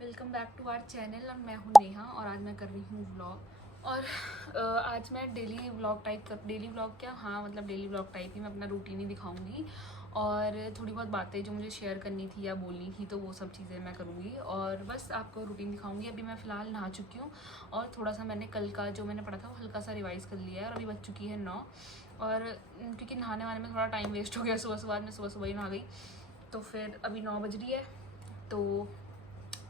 Welcome back to our channel और मैं हूँ नेहा और आज मैं कर रही हूँ व्लॉग। और आज मैं डेली व्लॉग टाइप ही मैं अपना रूटीन ही दिखाऊंगी और थोड़ी बहुत बातें जो मुझे शेयर करनी थी या बोलनी थी तो वो सब चीज़ें मैं करूँगी और बस आपको रूटीन दिखाऊंगी। अभी मैं फ़िलहाल नहा चुकी हूँ और थोड़ा सा मैंने कल का जो मैंने पढ़ा था वो हल्का सा रिवाइज़ कर लिया है और अभी बज चुकी है 9। और क्योंकि नहाने वाने में थोड़ा टाइम वेस्ट हो गया, सुबह ही नहा गई तो फिर अभी 9 बज रही है। तो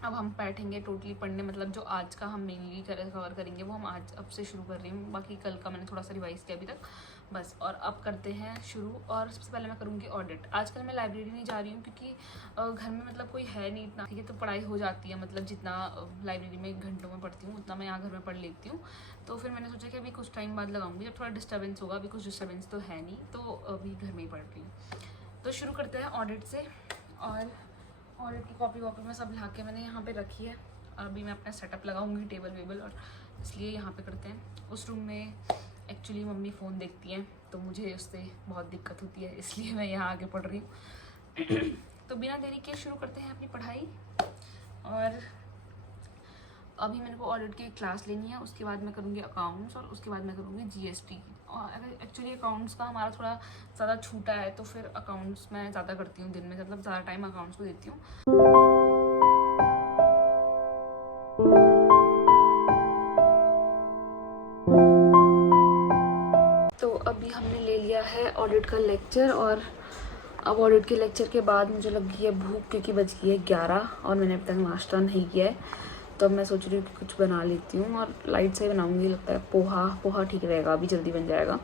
अब हम बैठेंगे टोटली पढ़ने, मतलब जो आज का हम मेनली कवर करेंगे वो हम आज अब से शुरू कर रही हूँ। बाकी कल का मैंने थोड़ा सा रिवाइज़ किया अभी तक बस। और अब करते हैं शुरू। और सबसे पहले मैं करूँगी ऑडिट। आजकल मैं लाइब्रेरी नहीं जा रही हूँ क्योंकि घर में मतलब कोई है नहीं इतना, ठीक है, तो पढ़ाई हो जाती है, मतलब जितना लाइब्रेरी में घंटों में पढ़ती हूँ उतना मैं यहाँ घर में पढ़ लेती हूँ। तो फिर मैंने सोचा कि अभी कुछ टाइम बाद लगाऊंगी जब थोड़ा डिस्टर्बेंस होगा। अभी कुछ डिस्टर्बेंस तो है नहीं, तो अभी घर में ही पढ़ रही हूँ। तो शुरू करते हैं ऑडिट से। और की कॉपी मैं सब ला के मैंने यहाँ पे रखी है। अभी मैं अपना सेटअप लगाऊंगी टेबल वेबल, और इसलिए यहाँ पे करते हैं। उस रूम में एक्चुअली मम्मी फ़ोन देखती हैं तो मुझे उससे बहुत दिक्कत होती है, इसलिए मैं यहाँ आके पढ़ रही हूँ। तो बिना देरी के शुरू करते हैं अपनी पढ़ाई। और अभी मेरे को ऑडिट की क्लास लेनी है, उसके बाद मैं करूँगी अकाउंट्स और उसके बाद मैं करूँगी जीएसटी की। और अगर एक्चुअली अकाउंट्स का हमारा थोड़ा ज़्यादा छूटा है तो फिर अकाउंट्स मैं ज़्यादा करती हूँ दिन में, मतलब ज़्यादा टाइम अकाउंट्स को देती हूँ। तो अभी हमने ले लिया है ऑडिट का लेक्चर और अब ऑडिट के लेक्चर के बाद मुझे लग गई है भूख, क्योंकि बज गई है 11 और मैंने अब तक नाश्ता नहीं किया है। तो अब मैं सोच रही हूँ कि कुछ बना लेती हूँ और लाइट से ही बनाऊँगी। लगता है पोहा ठीक रहेगा, अभी जल्दी बन जाएगा।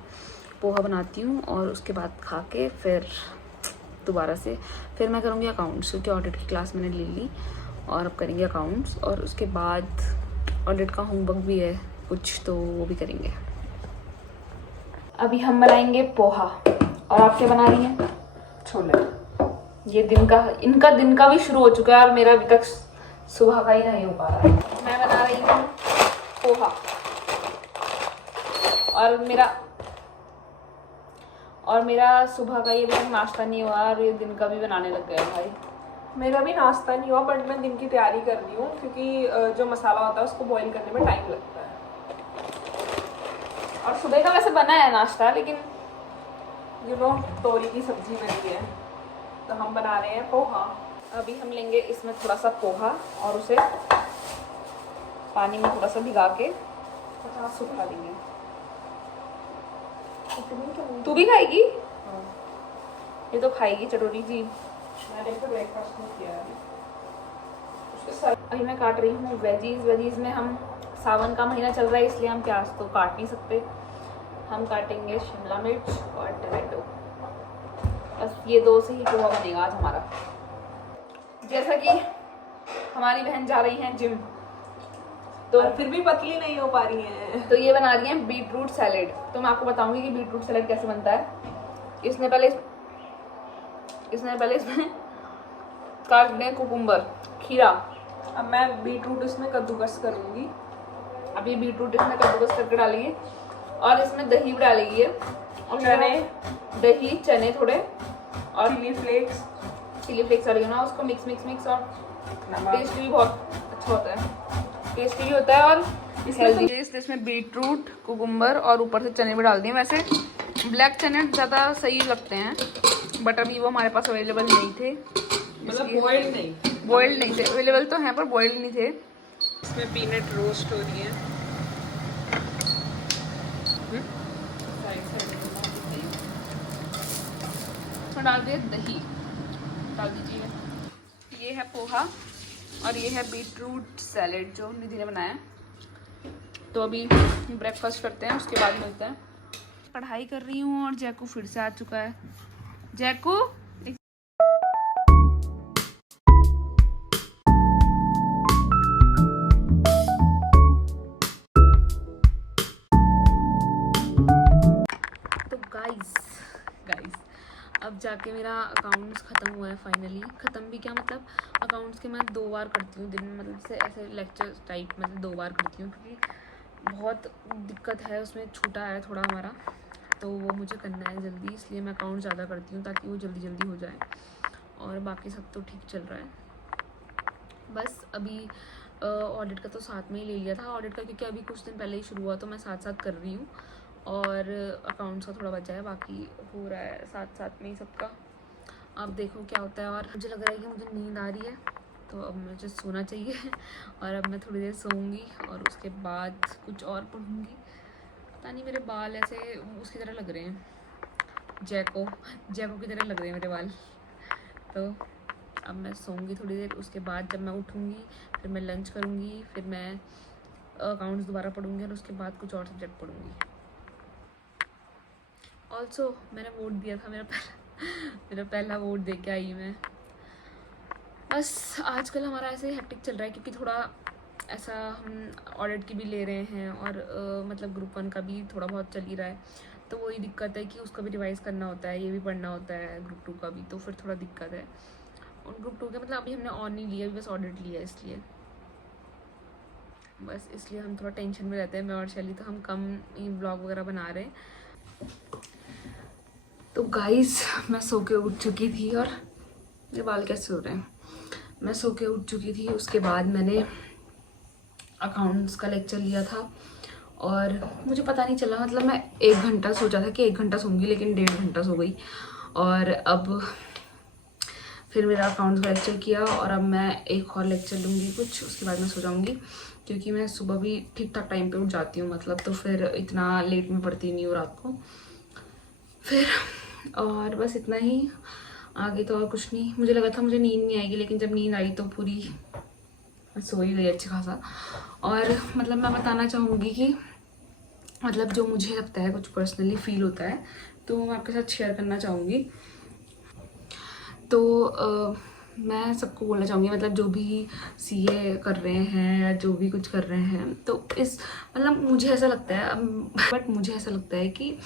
पोहा बनाती हूँ और उसके बाद खा के फिर दोबारा से फिर मैं करूँगी अकाउंट्स, क्योंकि ऑडिट की क्लास मैंने ले ली और अब करेंगे अकाउंट्स। और उसके बाद ऑडिट का होमवर्क भी है कुछ, तो वो भी करेंगे। अभी हम बनाएंगे पोहा और आप क्या बना रही हैं? छोले। ये इनका दिन का भी शुरू हो चुका है और मेरा अभी तक सुबह का ही नहीं हो पा रहा है। मैं बना रही हूँ पोहा और मेरा सुबह का ये भी नाश्ता नहीं हुआ और ये दिन का भी बनाने लग गया भाई। मेरा भी नाश्ता नहीं हुआ, बट मैं दिन की तैयारी कर रही हूँ क्योंकि जो मसाला होता है उसको बॉईल करने में टाइम लगता है। और सुबह का वैसे बना है नाश्ता, लेकिन तोरी की सब्जी बनी है तो हम बना रहे हैं पोहा। अभी हम लेंगे इसमें थोड़ा सा पोहा और उसे पानी में थोड़ा सा भिगा के सुखा देंगे। तू भी खाएगी? हाँ। ये तो खाएगी चटोरी जी। मैंने तो ब्रेकफास्ट नहीं किया है। अभी मैं काट रही हूँ वेजीज में हम सावन का महीना चल रहा है इसलिए हम प्याज तो काट नहीं सकते। हम काटेंगे शिमला मिर्च और टमाटो। बस ये दो से ही पोहा बनेगा आज हमारा। जैसा कि हमारी बहन जा रही हैं जिम, तो फिर भी पतली नहीं हो पा रही हैं, तो ये बना रही हैं बीटरूट सैलेड। तो मैं आपको बताऊंगी कि बीटरूट सैलेड कैसे बनता है। इसने पहले इसमें काट दें कुकुम्बर, खीरा। अब मैं बीटरूट इसमें कद्दूकस करूँगी। अभी बीटरूट इसमें कद्दूकस करके डालेंगे और इसमें दही भी डालेगी और दही, चने थोड़े और चिली फ्लेक्स डालेगी ना, उसको मिक्स और टेस्ट भी बहुत अच्छा होता है, टेस्टी भी होता है और हेल्दी। इसमें बीटरूट, कुकुम्बर और ऊपर से चने भी डाल दिए। वैसे ब्लैक चने ज़्यादा सही लगते हैं बट अभी वो हमारे पास अवेलेबल नहीं थे, मतलब बॉइल्ड नहीं थे। अवेलेबल तो हैं पर बॉइल्ड नहीं थे। इसमें पीनट रोस्ट हो रही है। इसमें डाल दिए दही, डाल दीजिए। ये है पोहा और ये है बीटरूट सैलेड जो निधि ने बनाया। तो अभी ब्रेकफास्ट करते हैं, उसके बाद मिलते हैं। पढ़ाई कर रही हूँ और जैकू फिर से आ चुका है। जैकू तो गाइस अब जाके मेरा अकाउंट्स ख़त्म हुआ है फाइनली। ख़त्म भी क्या, मतलब अकाउंट्स के मैं 2 बार करती हूँ दिन में, मतलब से ऐसे लेक्चर टाइप मतलब 2 बार करती हूँ क्योंकि बहुत दिक्कत है उसमें, छूटा है थोड़ा हमारा, तो वो मुझे करना है जल्दी, इसलिए मैं अकाउंट ज़्यादा करती हूँ ताकि वो जल्दी जल्दी हो जाए। और बाकी सब तो ठीक चल रहा है। बस अभी ऑडिट का तो साथ में ही ले लिया था ऑडिट का, क्योंकि अभी कुछ दिन पहले ही शुरू हुआ, तो मैं साथ साथ कर रही हूँ। और अकाउंट्स का थोड़ा बचा है, बाकी हो रहा है साथ साथ में ही सबका। अब देखो क्या होता है। और मुझे लग रहा है कि मुझे नींद आ रही है, तो अब मुझे सोना चाहिए। और अब मैं थोड़ी देर सोऊंगी और उसके बाद कुछ और पढ़ूंगी। पता नहीं मेरे बाल ऐसे उसकी तरह लग रहे हैं, जैको की तरह लग रहे हैं मेरे बाल। तो अब मैं सोऊंगी थोड़ी देर, उसके बाद जब मैं उठूंगी फिर मैं लंच करूंगी, फिर मैं अकाउंट्स दोबारा पढ़ूंगी और उसके बाद कुछ और सब्जेक्ट पढ़ूंगी। ऑल्सो मैंने वोट दिया था, मेरा पहला वोट दे के आई मैं। बस आजकल हमारा ऐसे हेक्टिक चल रहा है, क्योंकि थोड़ा ऐसा हम ऑडिट की भी ले रहे हैं और मतलब ग्रुप 1 का भी थोड़ा बहुत चल ही रहा है। तो वही दिक्कत है कि उसका भी रिवाइज़ करना होता है, ये भी पढ़ना होता है ग्रुप 2 का भी, तो फिर थोड़ा दिक्कत है। और ग्रुप 2 के मतलब अभी हमने ऑन नहीं लिया, अभी बस ऑडिट लिया, इसलिए बस इसलिए हम थोड़ा टेंशन में रहते हैं, मैं और शैली। तो हम कम ही ब्लॉग वगैरह बना रहे हैं। तो गाइस मैं सो के उठ चुकी थी, और मेरे बाल कैसे हो रहे हैं। मैं सो के उठ चुकी थी, उसके बाद मैंने अकाउंट्स का लेक्चर लिया था और मुझे पता नहीं चला, मतलब मैं 1 घंटा सोचा था कि 1 घंटा सोऊंगी, लेकिन 1.5 घंटा सो गई। और अब फिर मेरा अकाउंट्स का लेक्चर किया, और अब मैं एक और लेक्चर लूँगी कुछ, उसके बाद मैं सो जाऊँगी, क्योंकि मैं सुबह भी ठीक ठाक टाइम पे उठ जाती हूँ, मतलब तो फिर इतना लेट में पढ़ती नहीं हूँ रात को फिर। और बस इतना ही, आगे तो और कुछ नहीं। मुझे लगा था मुझे नींद नहीं आएगी, लेकिन जब नींद आई तो पूरी सो ही गई अच्छी खासा। और मतलब मैं बताना चाहूँगी कि मतलब जो मुझे लगता है, कुछ पर्सनली फील होता है, तो मैं आपके साथ शेयर करना चाहूँगी। तो मैं सबको बोलना चाहूँगी, मतलब जो भी सीए कर रहे हैं या जो भी कुछ कर रहे हैं, तो इस मतलब मुझे ऐसा लगता है, बट मुझे ऐसा लगता है कि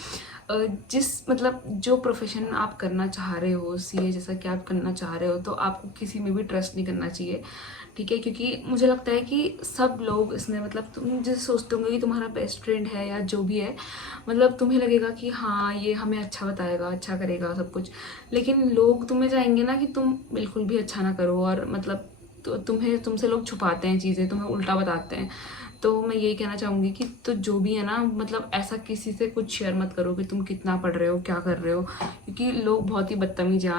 जिस मतलब जो प्रोफेशन आप करना चाह रहे हो, सीए जैसा कि आप करना चाह रहे हो, तो आपको किसी में भी ट्रस्ट नहीं करना चाहिए, ठीक है। क्योंकि मुझे लगता है कि सब लोग इसमें, मतलब तुम जैसे सोचते होंगे कि तुम्हारा बेस्ट फ्रेंड है या जो भी है, मतलब तुम्हें लगेगा कि हाँ ये हमें अच्छा बताएगा, अच्छा करेगा सब कुछ, लेकिन लोग तुम्हें चाहेंगे ना कि तुम बिल्कुल भी अच्छा ना करो, और मतलब तो तुमसे लोग छुपाते हैं चीज़ें, तुम्हें उल्टा बताते हैं। तो मैं यही कहना चाहूँगी कि तो जो भी है ना, मतलब ऐसा किसी से कुछ शेयर मत करो कि तुम कितना पढ़ रहे हो, क्या कर रहे हो, क्योंकि लोग बहुत ही बदतमीज हैं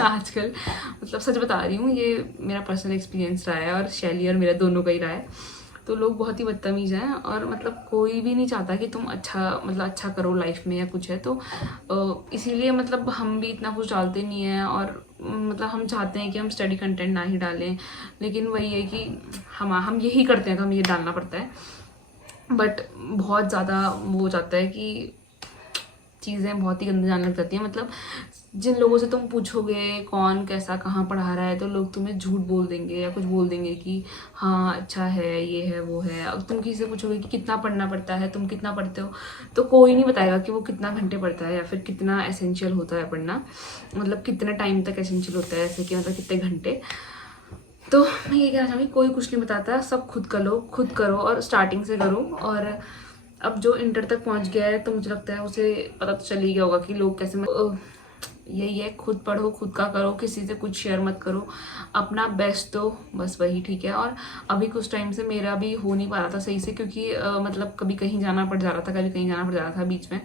आजकल। मतलब सच बता रही हूँ, ये मेरा पर्सनल एक्सपीरियंस रहा है, और शैली और मेरा दोनों का ही रहा है। तो लोग बहुत ही बदतमीज हैं, और मतलब कोई भी नहीं चाहता कि तुम अच्छा करो लाइफ में या कुछ है। तो इसीलिए मतलब हम भी इतना कुछ डालते नहीं हैं, और मतलब हम चाहते हैं कि हम स्टडी कंटेंट ना ही डालें, लेकिन वही है कि हम यही करते हैं तो हमें ये डालना पड़ता है। बट बहुत ज़्यादा वो हो जाता है कि चीज़ें बहुत ही गंदी जाने लग जाती हैं। मतलब जिन लोगों से तुम पूछोगे कौन कैसा कहाँ पढ़ा रहा है, तो लोग तुम्हें झूठ बोल देंगे या कुछ बोल देंगे कि हाँ अच्छा है, ये है वो है। अब तुम किसी से पूछोगे कि कितना पढ़ना पड़ता है, तुम कितना पढ़ते हो, तो कोई नहीं बताएगा कि वो कितना घंटे पढ़ता है या फिर कितना एसेंशियल होता है पढ़ना, मतलब कितने टाइम तक एसेंशियल होता है, ऐसे कि मतलब कितने घंटे। तो मैं ये कहना चाहूँगी, कोई कुछ नहीं बताता, सब खुद करो और स्टार्टिंग से करो। और अब जो इंटर तक पहुँच गया है, तो मुझे लगता है उसे पता तो चल ही गया होगा कि लोग कैसे यही है, खुद पढ़ो, खुद का करो, किसी से कुछ शेयर मत करो, अपना बेस्ट दो, बस वही ठीक है। और अभी कुछ टाइम से मेरा भी हो नहीं पा रहा था सही से, क्योंकि मतलब कभी कहीं जाना पड़ जा रहा था, कभी कहीं जाना पड़ जा रहा था बीच में,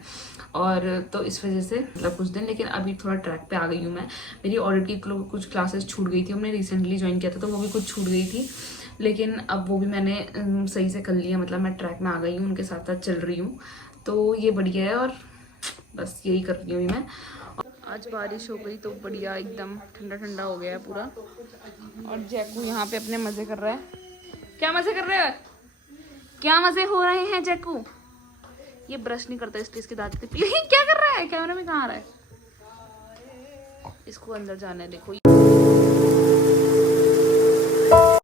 और तो इस वजह से मतलब कुछ दिन। लेकिन अभी थोड़ा ट्रैक पे आ गई हूँ मैं। मेरी ऑडिट की कुछ क्लासेस छूट गई थी, हमने रिसेंटली ज्वाइन किया था, तो वो भी कुछ छूट गई थी, लेकिन अब वो भी मैंने सही से कर लिया, मतलब मैं ट्रैक में आ गई हूँ, उनके साथ साथ चल रही हूँ, तो ये बढ़िया है। और बस यही कर रही हूँ मैं। आज बारिश हो गई तो बढ़िया, एकदम ठंडा ठंडा हो गया है पूरा। और जैकू यहाँ पे अपने मज़े कर रहा है। क्या मज़े कर रहे हो, क्या मज़े हो रहे हैं जैकू? ये ब्रश नहीं करता इसलिए इसके दांत पे क्या कर रहा है, कैमरा में कहाँ आ रहा है? इसको अंदर जाना है, देखो।